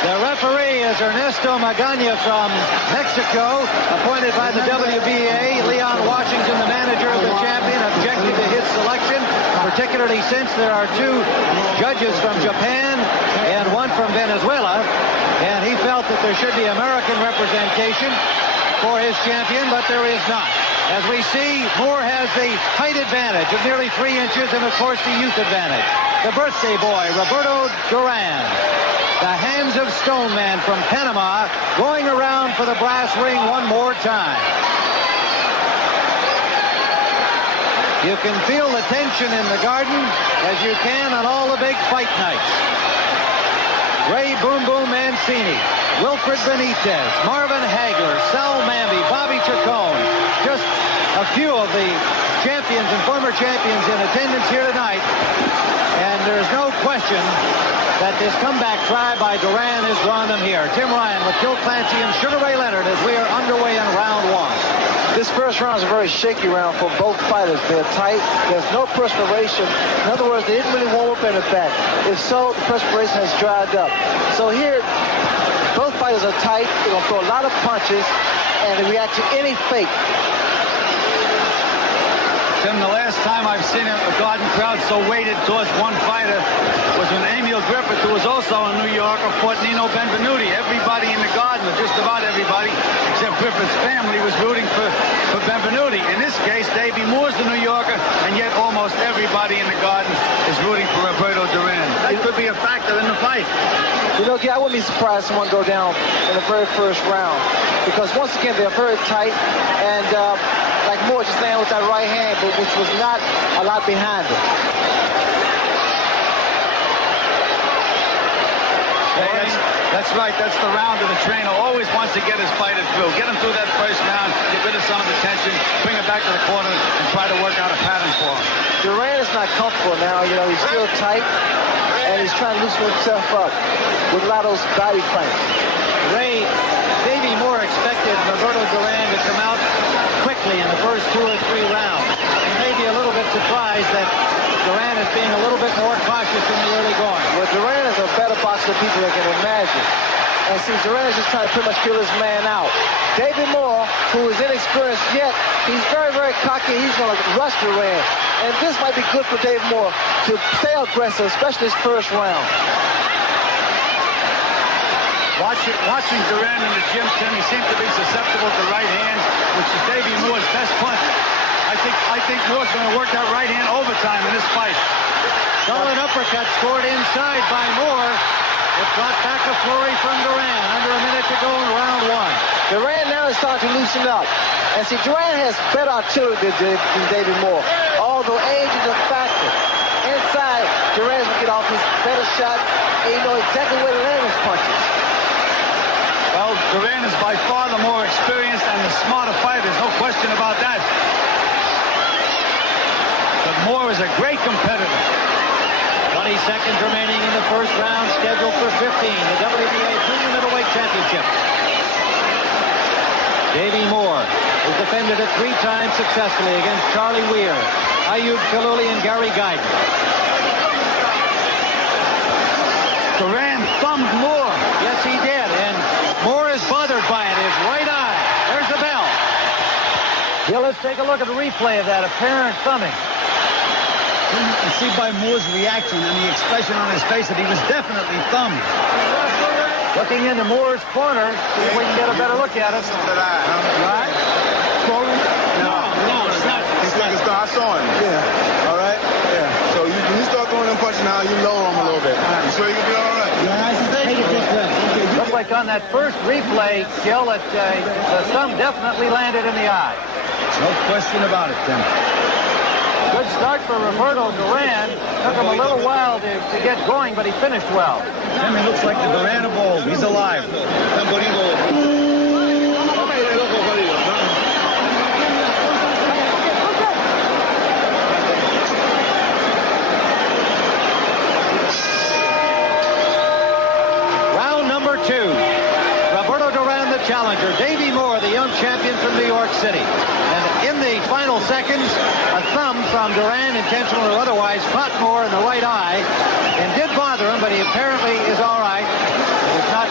The referee is Ernesto Magaña from Mexico, appointed by the WBA. Leon Washington, the manager of the champion, objected to his selection, particularly since there are 2 judges from Japan and 1 from Venezuela. And he felt that there should be American representation for his champion, but there is not. As we see, Moore has the height advantage of nearly 3 inches and, of course, the youth advantage. The birthday boy, Roberto Duran. The hands of stone man from Panama going around for the brass ring one more time. You can feel the tension in the garden as you can on all the big fight nights. Ray Boom Boom Mancini, Wilfred Benitez, Marvin Hagler, Sal Mamby, Bobby Chacon. Just a few of the champions and former champions in attendance here tonight. And there's no question that this comeback try by Duran has drawn them here. Tim Ryan with Clancy and Sugar Ray Leonard as we are underway in round 1. This first round is a very shaky round for both fighters. They're tight. There's no perspiration. In other words, they didn't really warm up in the back. If so, the perspiration has dried up. So here, both fighters are tight. They're going to throw a lot of punches and they react to any fake. Tim, the last time I've seen a Garden crowd so weighted towards one fighter was when Emil Griffith, who was also a New Yorker, fought Nino Benvenuti. Everybody in the Garden, or just about everybody, except Griffith's family, was rooting for Benvenuti. In this case, Davey Moore's the New Yorker, and yet almost everybody in the Garden is rooting for Roberto Duran. That could be a factor in the fight. You know, I wouldn't be surprised if someone go down in the very first round, because once again, they're very tight, and like Moore just landed with that right hand, but which was not a lot behind it. Hey, that's right. That's the round of the trainer always wants to get his fighter through. Get him through that first round, get rid of some of the tension, bring him back to the corner, and try to work out a pattern for him. Duran is not comfortable now. You know, he's still tight, and he's trying to loosen himself up with a lot of those body clamps. Ray, Davey Moore expected Roberto Duran to come out quickly in the first 2 or 3 rounds. He may be a little bit surprised that Duran is being a little bit more cautious in the early going. Well, Duran is a better boxer than people can imagine. And see, Duran is just trying to pretty much feel his man out. Davey Moore, who is inexperienced yet, he's very, very cocky. He's going to rush Duran. And this might be good for Davey Moore to stay aggressive, especially this first round. Watching Duran in the gym, Tim, he seems to be susceptible to right hands, which is Davey Moore's best punch. I think Moore's going to work that right hand overtime in this fight. Solid uppercut scored inside by Moore. It brought back a flurry from Duran. Under a minute to go in round 1. Duran now is starting to loosen up. And see, Duran has better artillery than Davey Moore, although age is a factor. Inside, Duran's going to get off his better shot, and you know exactly where to land his punches. Well, Duran is by far the more experienced and the smarter fighter. There's no question about that. But Moore is a great competitor. 20 seconds remaining in the first round, scheduled for 15, the WBA Junior Middleweight Championship. Davey Moore has defended it 3 times successfully against Charlie Weir, Ayub Kaluli, and Gary Guyton. Duran thumbed Moore. Yes, he did, and Moore is bothered by it. His right eye. There's the bell. Here, let's take a look at the replay of that apparent thumbing. You can see by Moore's reaction and the expression on his face that he was definitely thumbed. Looking into Moore's corner, see if we can get a better look at it. Right? No, it's not. I saw him. Yeah. All right? Yeah. So when you start throwing them punches now, you lower them a little bit. You sure you can be all right? Yeah. Looks like on that first replay, Gil, that the thumb definitely landed in the eye. No question about it, Tim. Good start for Roberto Duran. Took him a little while to get going, but he finished well. Tim, he looks like the Duran of old. He's alive. Round number 2. Roberto Duran, the challenger. Davey Moore, the young champion from New York City. And in the final seconds, a thumb from Duran, intentional or otherwise, caught Moore in the right eye and did bother him, but he apparently is all right. It was not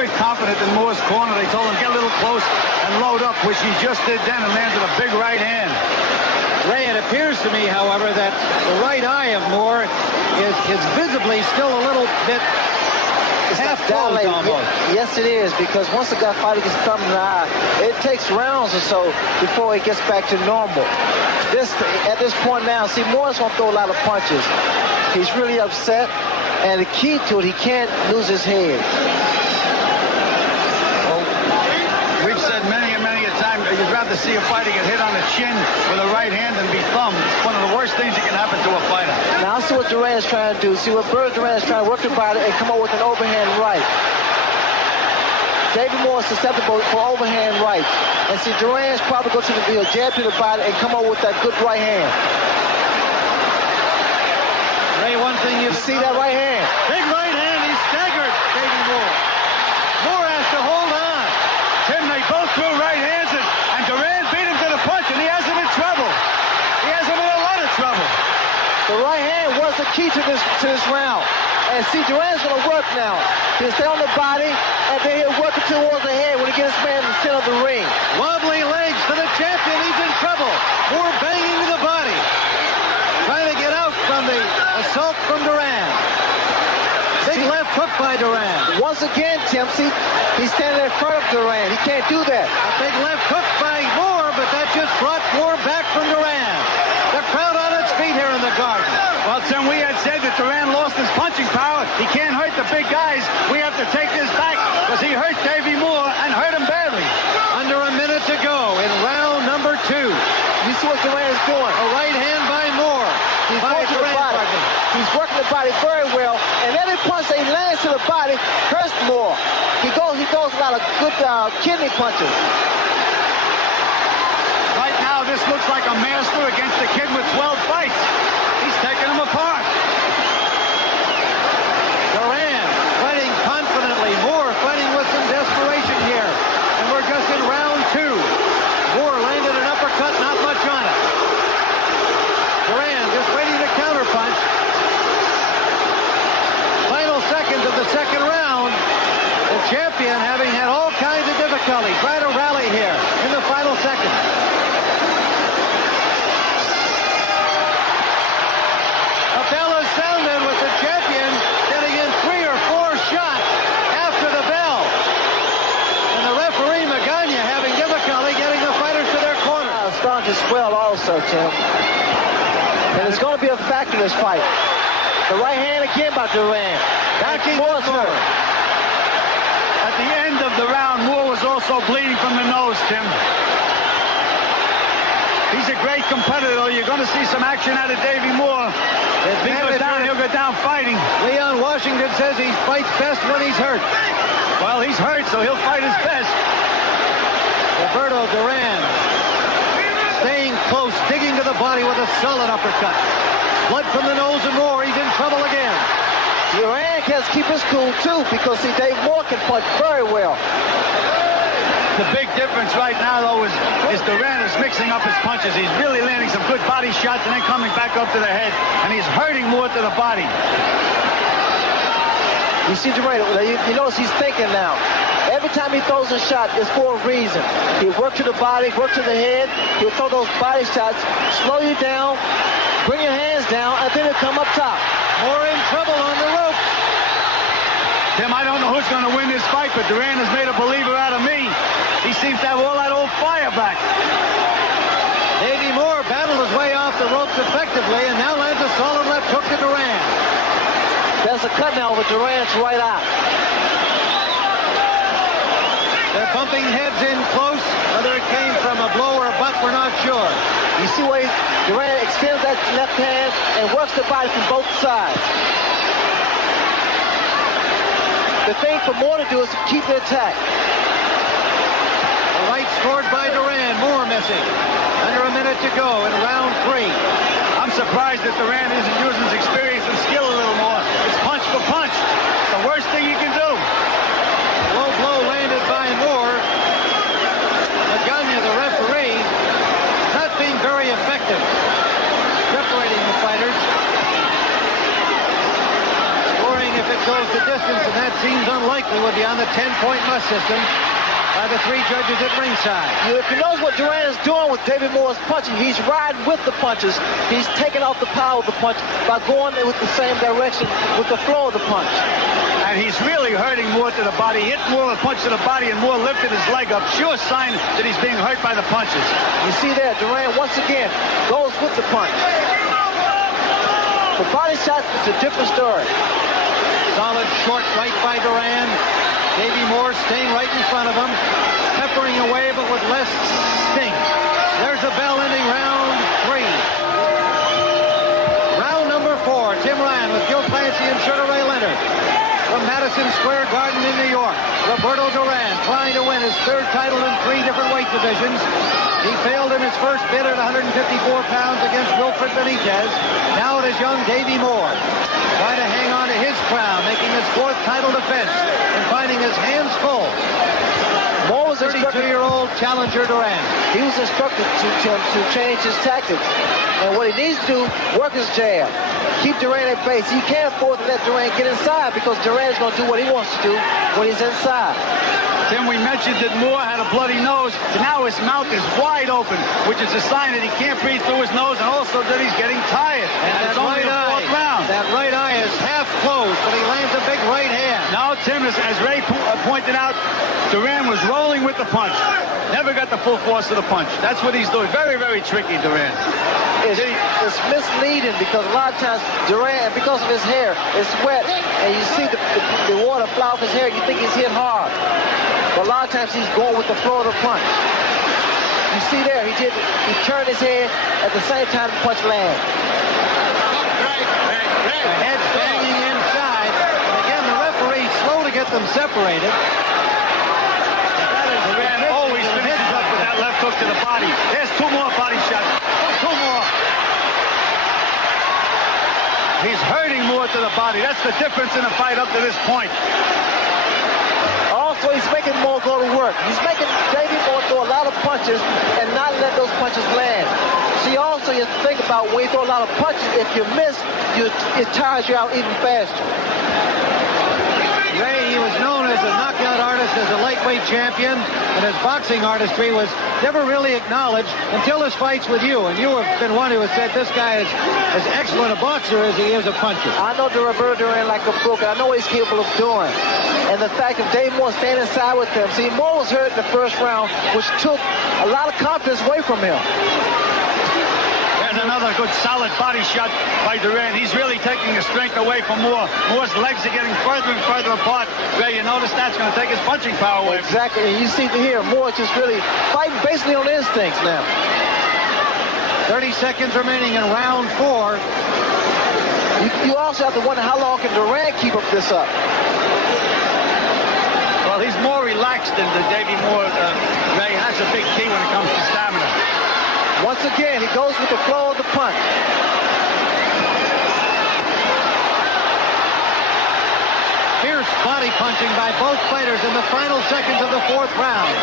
very confident in Moore's corner. They told him get a little close and load up, which he just did then and landed a big right hand. Ray, it appears to me, however, that the right eye of Moore is visibly still a little bit half closed almost. Yes, it is, because once the guy fighter gets thumb in the eye, it takes rounds or so before it gets back to normal. At this point now, see, Moore's going to throw a lot of punches. He's really upset, and the key to it, he can't lose his head. Well, we've said many and many a time, you'd rather see a fighter get hit on the chin with a right hand than be thumbed. It's one of the worst things that can happen to a fighter. Now, I see what Duran's trying to do. See what Duran is trying to work the body and come up with an overhand right. Davey Moore is susceptible for overhand right. And see, Duran's probably go to the jab to the body and come up with that good right hand. Ray, one thing you see that right hand. Big right hand. He's staggered, Davey Moore. Moore has to hold on. Tim, they both threw right hands, and Duran beat him to the punch, and he has him in trouble. He has him in a lot of trouble. The right hand was the key to this round. And see, Duran's going to work now. He'll stay on the body, and then he'll work it towards the head when he gets his man in the center of the ring. Wobbly legs to the champion. He's in trouble. Moore banging to the body. Trying to get out from the assault from Duran. Big left hook by Duran. Once again, Tim, see, he's standing in front of Duran. He can't do that. A big left hook by Moore, but that just brought Moore back from Duran. The crowd on its feet here in the Garden. Well, Tim, we had said that Duran lost his punching power. He can't hurt the big guys. We have to take this back because he hurt Davey Moore and hurt him badly. Under a minute to go in round number 2. You see what Duran is doing. A right hand by Moore. He's working the body. He's working the body very well, and every punch that he lands to the body hurts Moore. He goes a lot of good kidney punches. Right now, this looks like a master against a kid with 12 fights. He's taking him apart. Duran fighting confidently. Moore fighting with some desperation here. And we're just in round 2. Moore landed an uppercut, not much on it. Duran just waiting to counterpunch. Final seconds of the second round. The champion having had all kinds of difficulty. Trying to rally here in the final seconds. A bell is sounded with the champion getting in 3 or 4 shots after the bell. And the referee, Magana, having difficulty getting the fighters to their corner. It's starting to swell also, Tim. And it's going to be a factor in this fight. The right hand again by Duran. Backing Moore's hurt. At the end of the round, Moore was also bleeding from the nose, Tim. He's a great competitor. You're going to see some action out of Davey Moore. If he goes down, he'll go down fighting. Leon Washington says he fights best when he's hurt. Well, he's hurt, so he'll fight his best. Roberto Duran staying close, digging to the body with a solid uppercut. Blood from the nose and Moore. He's in trouble again. Duran has to keep his cool, too, because, see, Dave Moore can punch very well. The big difference right now, though, is Duran is mixing up his punches. He's really landing some good body shots and then coming back up to the head, and he's hurting Moore to the body. You see Duran, you notice he's thinking now. Every time he throws a shot, it's for a reason. He'll work to the body, work to the head. He'll throw those body shots, slow you down, bring your hands down, and then he'll come up top. Moore in trouble on the ropes. Tim, I don't know who's going to win this fight, but Duran has made a believer out of me. He seems to have all that old fire back. Davey Moore battled his way off the ropes effectively and now lands a solid left hook to Duran. There's a cut now with Duran's right eye. They're bumping heads in close. Whether it came from a blow or a butt, we're not sure. You see where Duran extends that left hand and works the body from both sides. The thing for Moore to do is to keep the attack. A right scored by Duran. Moore missing. Under a minute to go in round 3. I'm surprised that Duran isn't using his experience and skill a little more. It's punch for punch. It's the worst thing you can do. Low blow landed by Moore. Magana, the referee, not being very effective separating the fighters. Scoring, if it goes to distance, and that seems unlikely with the on the 10-point must system by the 3 judges at ringside. If you notice what Duran is doing with Davey Moore's punching, he's riding with the punches. He's taking off the power of the punch by going with the same direction with the flow of the punch. And he's really hurting Moore to the body. Hit Moore a punch to the body, and Moore lifted his leg up. Sure sign that he's being hurt by the punches. You see there, Duran once again goes with the punch. The body shot is a different story. Solid short right by Duran. Davey Moore staying right in front of him, peppering away but with less sting. There's a bell ending round 3. Round number 4, Tim Ryan with Gil Clancy and Sugar Ray Leonard. From Madison Square Garden in New York, Roberto Duran trying to win his 3rd title in 3 different weight divisions. He failed in his first bid at 154 pounds against Wilfred Benitez. Now it is young Davey Moore trying to hang on to his crown, making his 4th title defense and finding his hands full. Moore was 32-year-old challenger Duran. He was instructed to change his tactics. And what he needs to do, work his jab. Keep Duran at base. He can't afford to let Duran get inside because Duran's going to do what he wants to do when he's inside. Tim, we mentioned that Moore had a bloody nose. Now his mouth is wide open, which is a sign that he can't breathe through his nose and also that he's getting tired. And that right eye, that right eye is half closed, but he lands a big right hand. Now, Tim, as Ray pointed out, Duran was rolling with the punch. Never got the full force of the punch. That's what he's doing. Very, very tricky, Duran. It's misleading because a lot of times Duran, because of his hair, is wet, and you see the water fly off his hair, you think he's hit hard. But a lot of times he's going with the flow of the punch. You see there, he turned his head at the same time the punch landed. The head's banging inside. And again, the referee's slow to get them separated. Duran always finishes up with that left hook to the body. There's 2 more body shots. 2 more. He's hurting Moore to the body. That's the difference in the fight up to this point. Also, he's making Moore go to work. He's making Davey Moore throw a lot of punches and not let those punches land. See, also, you have to think about when you throw a lot of punches, if you miss, it tires you out even faster. Ray, he was known as a knockout artist, as a lightweight champion, and his boxing artistry was never really acknowledged until his fights with you. And you have been one who has said this guy is as excellent a boxer as he is a puncher. I know Roberto Duran like a book. I know what he's capable of doing. And the fact of Dave Moore standing inside with him. See, Moore was hurt in the first round, which took a lot of confidence away from him. There's another good solid body shot by Duran. He's really taking his strength away from Moore. Moore's legs are getting further and further apart. Ray, you notice that's going to take his punching power away. Exactly. And you see here, Moore just really fighting basically on instincts now. 30 seconds remaining in round 4. You also have to wonder how long can Duran keep this up. Well, he's more relaxed than the Davey Moore. Ray, that's a big key when it comes to stamina. Once again, he goes with the flow of the punch. Fierce body punching by both fighters in the final seconds of the 4th round.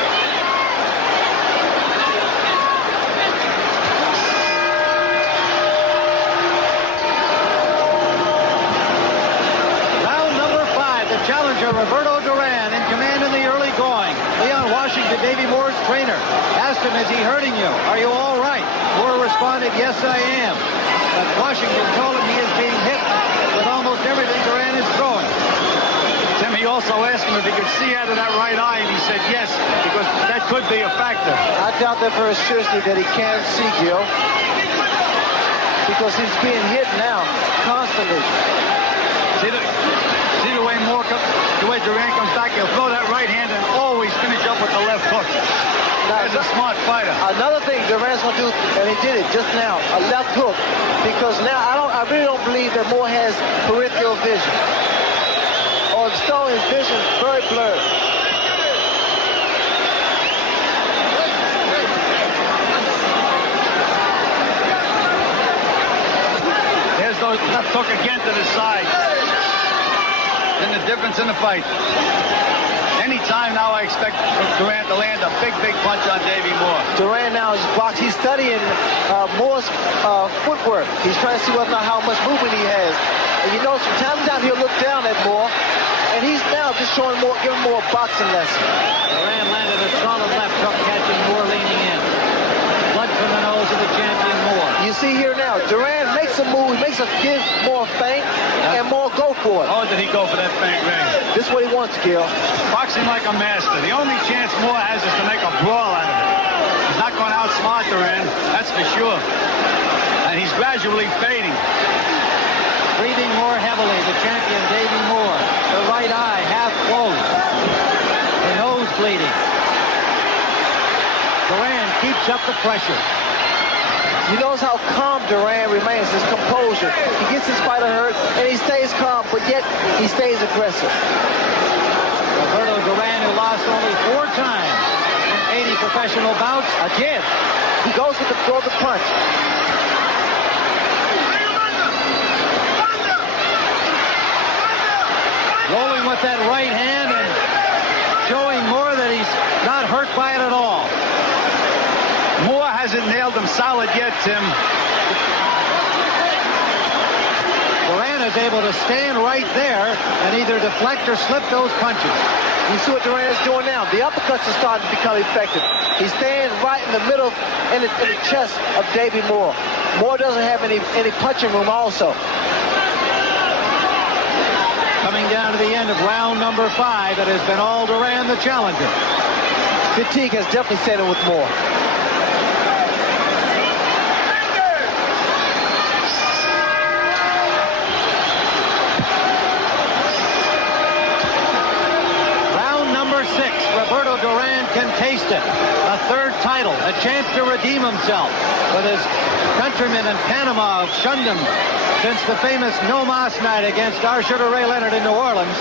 Round number 5, the challenger Roberto Duran in command in the early going. Leon Washington, Davey Moore's trainer, asked him, is he hurting you? Are you all right? Moore responded, yes, I am. But Washington told him he is being hit with almost everything Duran is throwing. Tim, he also asked him if he could see out of that right eye, and he said yes, because that could be a factor. I doubt that very seriously that he can see, Gil, because he's being hit now constantly. See the way Moore comes, the way Duran comes back, he'll throw that right hand and always finish up with the left hook. He's a smart fighter. Another thing Duran's going to do, and he did it just now, a left hook, because now I really don't believe that Moore has peripheral vision. Or so his vision is very blurred. There's those left hook again to the side. Then the difference in the fight. Anytime now I expect Duran to land a big punch on Davey Moore. Duran now is boxed. He's studying Moore's footwork. He's trying to see whether or not how much movement he has. And you notice from time to time he'll look down at Moore, and he's now just showing more, giving Moore a boxing lesson. Duran landed a solid left hook, catching Moore leaning in. Blood from the nose of the champion Moore. You see here now, Duran makes a move, he makes a give Moore a feint, and Moore go for it. Oh, did he go for that feint, Ray? This is what he wants, Gil. Boxing like a master. The only chance Moore has is to make a brawl out of it. He's not going to outsmart Duran, that's for sure. And he's gradually fading. Breathing more heavily, the champion Davey Moore. The right eye half closed. The nose bleeding. Duran keeps up the pressure. You notice how calm Duran remains, his composure. He gets his fighter hurt, and he stays calm, but yet he stays aggressive. Roberto Duran, who lost only 4 times in 80 professional bouts, again. He goes with the throw the punch. Rolling with that right hand and showing Moore that he's not hurt by it at all. Moore hasn't nailed him solid yet, Tim. Duran is able to stand right there and either deflect or slip those punches. You see what Duran is doing now. The uppercuts are starting to become effective. He's staying right in the middle, in the chest of Davey Moore. Moore doesn't have any punching room also. Coming down to the end of round number 5, it has been all Duran, the challenger. Fatigue has definitely set in with Moore. Round number 6, Roberto Duran can taste it. A 3rd title, a chance to redeem himself. But his countrymen in Panama have shunned him since the famous No Mas night against our Sugar Ray Leonard in New Orleans.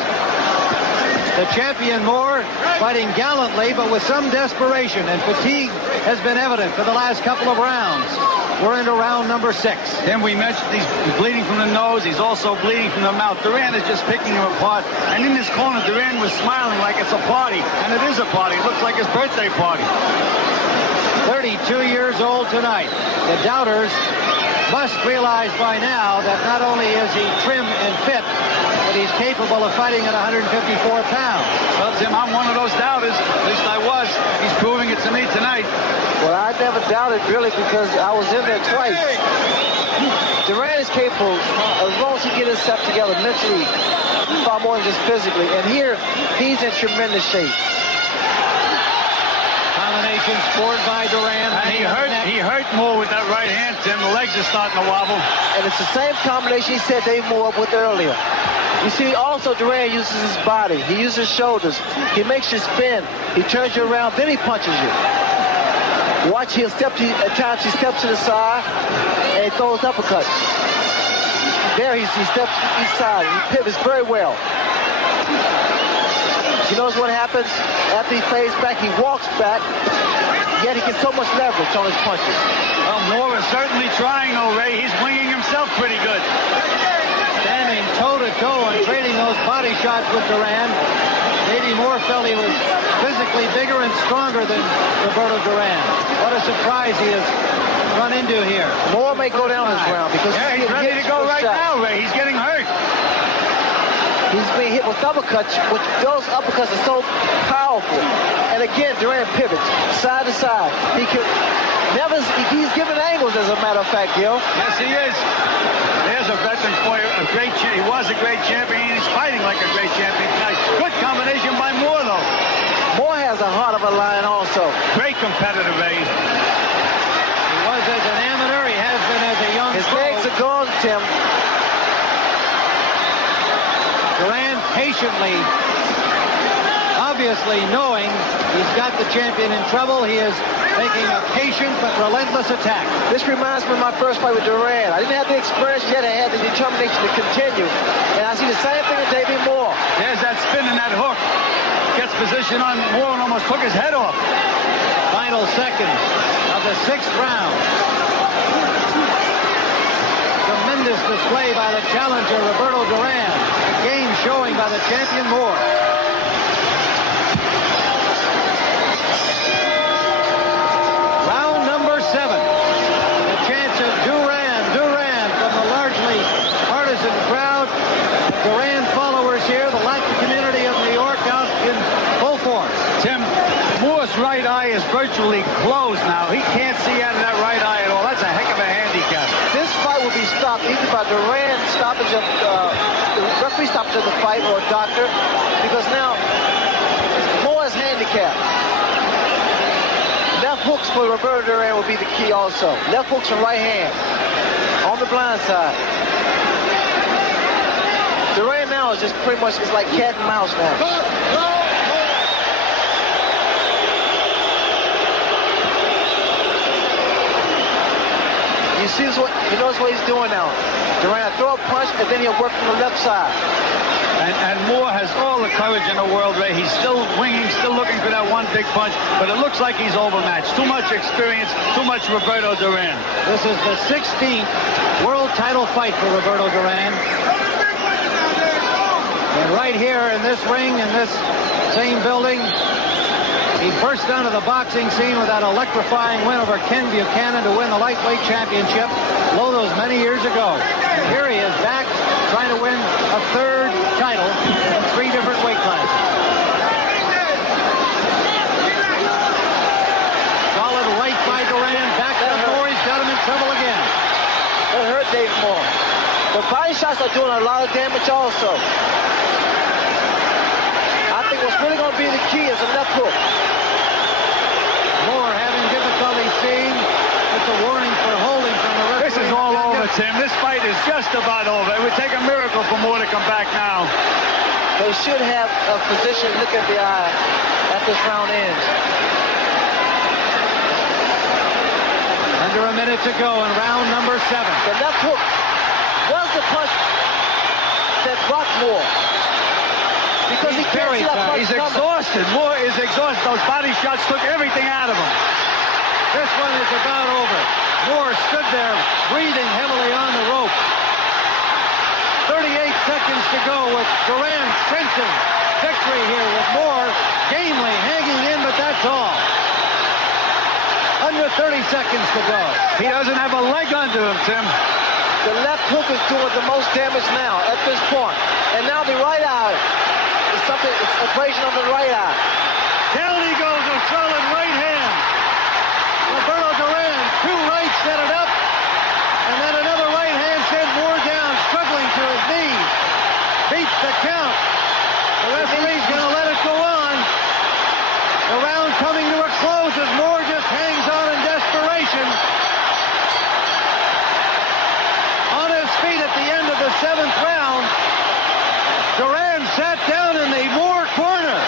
The champion Moore fighting gallantly but with some desperation, and fatigue has been evident for the last couple of rounds. We're into round number 6. Tim, we mentioned he's bleeding from the nose. He's also bleeding from the mouth. Duran is just picking him apart. And in this corner, Duran was smiling like it's a party. And it is a party. It looks like his birthday party. 32 years old tonight. The doubters must realize by now that not only is he trim and fit, but he's capable of fighting at 154 pounds. Well, Tim, I'm one of those doubters. At least I was. He's proving it to me tonight. Well, I never doubted really because I was in there twice. Duran is capable, as long as he gets himself together mentally, far more than just physically. And here, he's in tremendous shape. Combination scored by Duran. And he hurt Moore with that right hand, Tim. The legs are starting to wobble. And it's the same combination he set Dave Moore up with earlier. You see, also Duran uses his body. He uses his shoulders. He makes you spin. He turns you around, then he punches you. Watch, he'll step to you, at times he steps to the side and he throws uppercuts. There he steps to each side. He pivots very well. You notice what happens? After he fades back, he walks back, yet he gets so much leverage on his punches. Well, Moore is certainly trying, though, Ray. He's winging himself pretty good. Standing toe-to-toe and trading those body shots with Duran. Davey Moore felt he was physically bigger and stronger than Roberto Duran. What a surprise he has run into here. Moore may go down this round because he's ready to go right now, Ray. He's getting hurt. He's being hit with uppercuts, which those uppercuts are so powerful. And again, Duran pivots side to side. He's giving angles, as a matter of fact, Gil. Yes, he is. There's a veteran for you, a great champion. He was a great champion. He's fighting like a great champion tonight. Good combination by Moore, though. Moore has the heart of a lion also. Great competitor, Ray. He was as an amateur. He has been as a young His pro. legs are gone, Tim. Duran patiently, obviously knowing he's got the champion in trouble, he is making a patient but relentless attack. This reminds me of my first fight with Duran. I didn't have the experience yet. I had the determination to continue. And I see the same thing with Davey Moore. There's that spin and that hook. Gets position on Moore and almost took his head off. Final seconds of the 6th round. Tremendous display by the challenger, Roberto Duran. Game showing by the champion Moore. Round number 7. The chance of Duran from the largely partisan crowd virtually closed now. He can't see out of that right eye at all. That's a heck of a handicap. This fight will be stopped either by Duran stoppage of the referee stoppage of the fight or a doctor, because now Moore is handicapped. Left hooks for Roberto Duran will be the key also. Left hooks and right hand on the blind side. Duran now is just pretty much it's like cat and mouse now. You see what you notice what he's doing now. Duran throw a punch and then he'll work from the left side. And Moore has all the courage in the world, Ray. He's still winging, still looking for that one big punch, but it looks like he's overmatched. Too much experience, too much Roberto Duran. This is the 16th world title fight for Roberto Duran. And right here in this ring, in this same building, he burst onto the boxing scene with that electrifying win over Ken Buchanan to win the lightweight championship, Lodo's many years ago. And here he is back trying to win a third title in 3 different weight classes. Solid right by Duran, back to Moore, he's got him in trouble again. That hurt Dave Moore. The body shots are doing a lot of damage also. I think what's really going to be the key is a left hook. Moore having difficulty seeing. It's a warning for holding from the referee. This is all over, Tim. This fight is just about over. It would take a miracle for Moore to come back now. They should have a physician look at the eye at this round ends. Under a minute to go in round number 7. The left hook was the punch that rocked Moore. Because he can't see that punch He's coming. exhausted. Moore is exhausted. Those body shots took everything out of him. This one is about over. Moore stood there breathing heavily on the rope. 38 seconds to go with Duran cincing victory here with Moore gamely hanging in, but that's all. Under 30 seconds to go. He doesn't have a leg under him, Tim. The left hook is doing the most damage now at this point. And now the right eye is something, it's abrasion on the right eye. Down he goes, a solid right hand. Roberto Duran, 2 rights set it up, and then another right hand sent Moore down, struggling to his knees. Beats the count. The referee's going to let it go on. The round coming to a close as Moore just hangs on in desperation. On his feet at the end of the 7th round, Duran sat down in the Moore corner.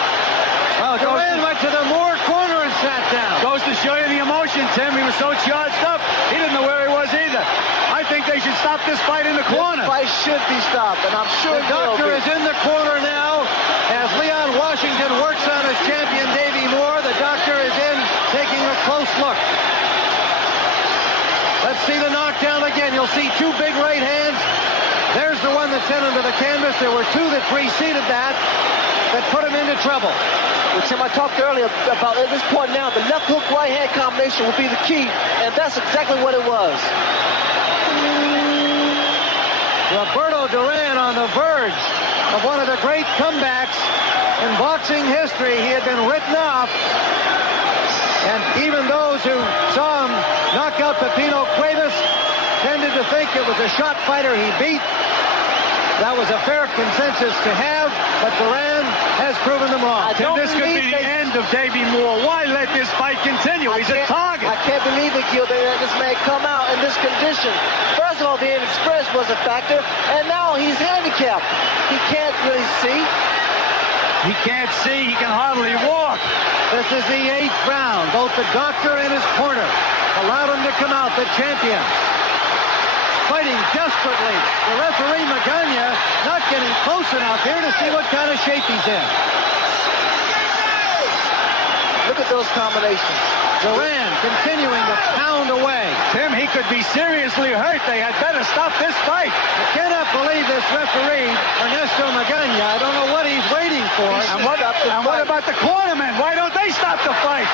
Duran went to the Moore corner and sat down. Goes to show you the emotion, Tim. He was so charged up, he didn't know where he was either. I think they should stop this fight in the corner. This fight should be stopped, and I'm sure The doctor is in the corner now as Leon Washington works on his champion, Davey Moore. The doctor is in, taking a close look. Let's see the knockdown again. You'll see 2 big right hands. There's the one that sent him to the canvas. There were 2 that preceded that put him into trouble. Well, Tim, I talked earlier about at this point now, the left hook right hand combination will be the key, and that's exactly what it was. Roberto Duran on the verge of one of the great comebacks in boxing history. He had been written off, and even those who saw him knock out Pepino Cuevas tended to think it was a shot fighter he beat. That was a fair consensus to have, but Duran has proven them wrong. Tim, this could be the end of Davey Moore. Why let this fight continue? He's a target. I can't believe it, Gil, that this man come out in this condition. First of all, the inexperience was a factor, and now he's handicapped. He can't really see. He can't see. He can hardly walk. This is the 8th round. Both the doctor and his corner allowed him to come out the champion. Fighting desperately. The referee, Magana, not getting close enough here to see what kind of shape he's in. Look at those combinations. Duran continuing to pound away. Tim, he could be seriously hurt. They had better stop this fight. I cannot believe this referee, Ernesto Magana. I don't know what he's waiting for. And what about the cornermen? Why don't they stop the fight?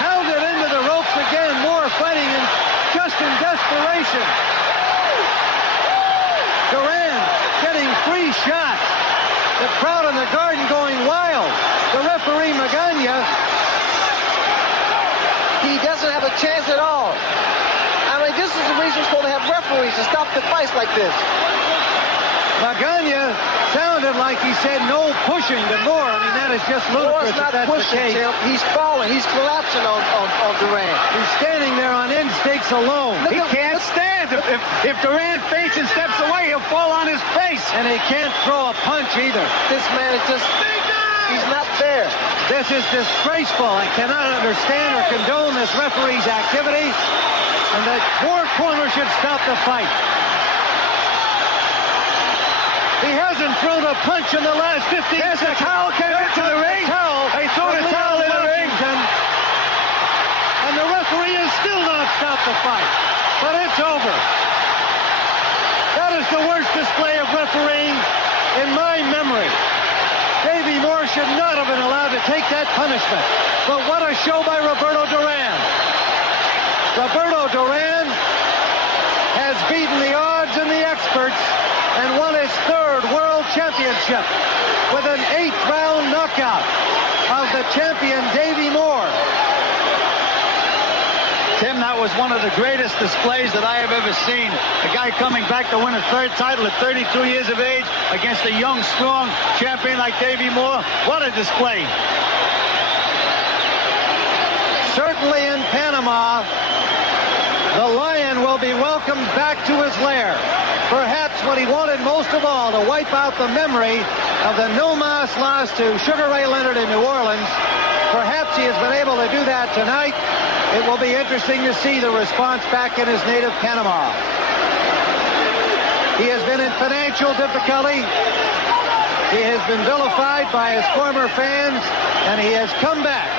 Pounded into the ropes again. Moore fighting just in desperation. Duran getting 3 shots. The crowd in the Garden going wild. The referee, Magana, He doesn't have a chance at all. I mean, this is the reason we're supposed to have referees to stop the fights like this. Magana sounded like he said no pushing to Moore. I mean, that is just ludicrous. Moore's not if that's pushing, the case. Tim. He's falling. He's collapsing on Duran. He's standing there on instincts alone. He can't stand. If Duran faints and steps away, he'll fall on his face. And he can't throw a punch either. This man is just, he's not there. This is disgraceful. I cannot understand or condone this referee's activity. And the four corners should stop the fight. He hasn't thrown a punch in the last 15 seconds. The towel came into the ring. They threw the towel in the ring. And the referee has still not stopped the fight. But it's over. That is the worst display of refereeing in my memory. Davey Moore should not have been allowed to take that punishment. But what a show by Roberto Duran. Roberto Duran has beaten the odds and the experts and won his third world championship with an 8th-round knockout of the champion Davey Moore. Tim, that was one of the greatest displays that I have ever seen. A guy coming back to win a third title at 32 years of age against a young, strong champion like Davey Moore. What a display. Certainly in Panama, the Lion will be welcomed back to his lair. Perhaps what he wanted most of all, to wipe out the memory of the no-mas loss to Sugar Ray Leonard in New Orleans. Perhaps he has been able to do that tonight. It will be interesting to see the response back in his native Panama. He has been in financial difficulty. He has been vilified by his former fans, and he has come back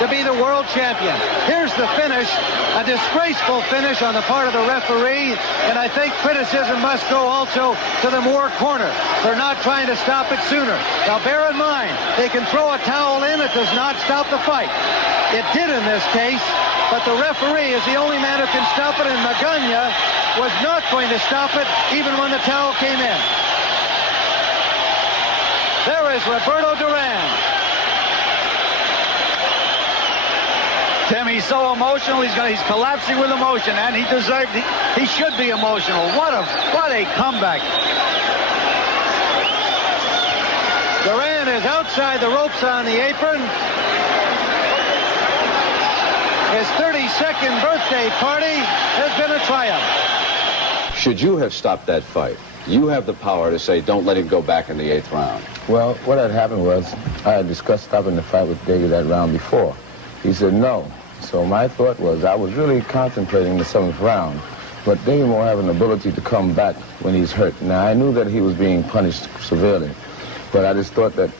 to be the world champion. Here's the finish, a disgraceful finish on the part of the referee, and I think criticism must go also to the Moore corner for not trying to stop it sooner. Now bear in mind, they can throw a towel in, it does not stop the fight. It did in this case, but the referee is the only man who can stop it, and Magana was not going to stop it even when the towel came in. There is Roberto Duran. Tim, he's so emotional. He's collapsing with emotion, and he deserved. He should be emotional. What a comeback! Duran is outside the ropes on the apron. His 32nd birthday party has been a triumph. Should you have stopped that fight? You have the power to say, don't let him go back in the 8th round. Well, what had happened was I had discussed stopping the fight with Davey that round before. He said no. So my thought was I was really contemplating the 7th round. But Davey Moore have an ability to come back when he's hurt. Now, I knew that he was being punished severely. But I just thought that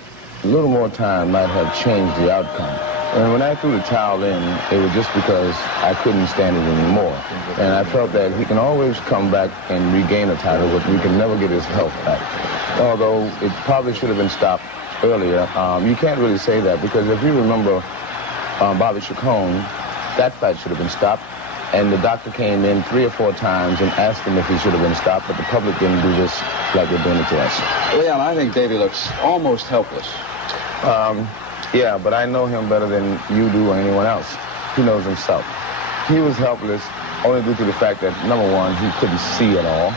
a little more time might have changed the outcome. And when I threw the towel in, it was just because I couldn't stand it anymore. And I felt that he can always come back and regain a title, but we can never get his health back. Although it probably should have been stopped earlier. You can't really say that because if you remember Bobby Chacon, that fight should have been stopped. And the doctor came in 3 or 4 times and asked him if he should have been stopped, but the public didn't do this like they're doing it to us. Leon, I think Davey looks almost helpless. Yeah, but I know him better than you do or anyone else. He knows himself. He was helpless only due to the fact that, number one, he couldn't see at all.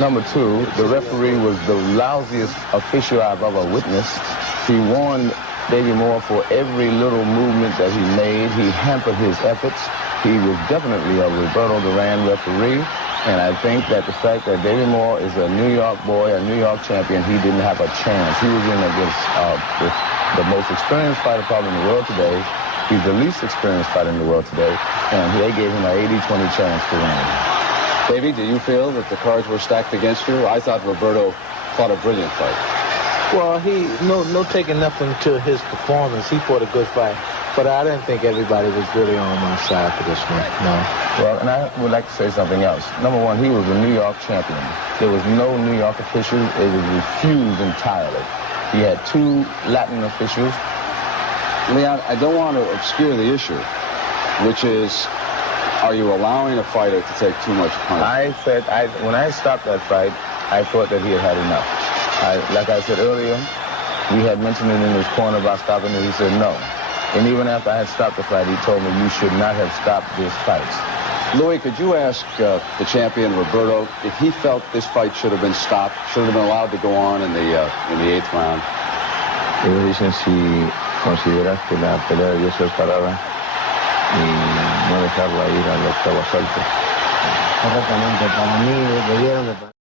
Number two, the referee was the lousiest official I've ever witnessed. He warned Davey Moore for every little movement that he made. He hampered his efforts. He was definitely a Roberto Duran referee. And I think that the fact that Davey Moore is a New York boy, a New York champion, he didn't have a chance. He was in against the most experienced fighter probably in the world today. He's the least experienced fighter in the world today. And they gave him an 80-20 chance to win. Davey, do you feel that the cards were stacked against you? I thought Roberto fought a brilliant fight. Well, no taking nothing to his performance. He fought a good fight. But I didn't think everybody was really on my side for this one, no. Well, and I would like to say something else. Number one, he was a New York champion. There was no New York officials. It was refused entirely. He had 2 Latin officials. Leon, I don't want to obscure the issue, which is, are you allowing a fighter to take too much punishment? When I stopped that fight, I thought that he had had enough. Like I said earlier, we had mentioned it in his corner about stopping it. He said no. And even after I had stopped the fight, he told me, you should not have stopped this fight. Louis, could you ask the champion, Roberto, if he felt this fight should have been stopped, should have been allowed to go on in the 8th round? Ellos dicen si consideras que la pelea debió ser parada y no dejarla ir al octavo asalto. Correctamente, para mí debieron de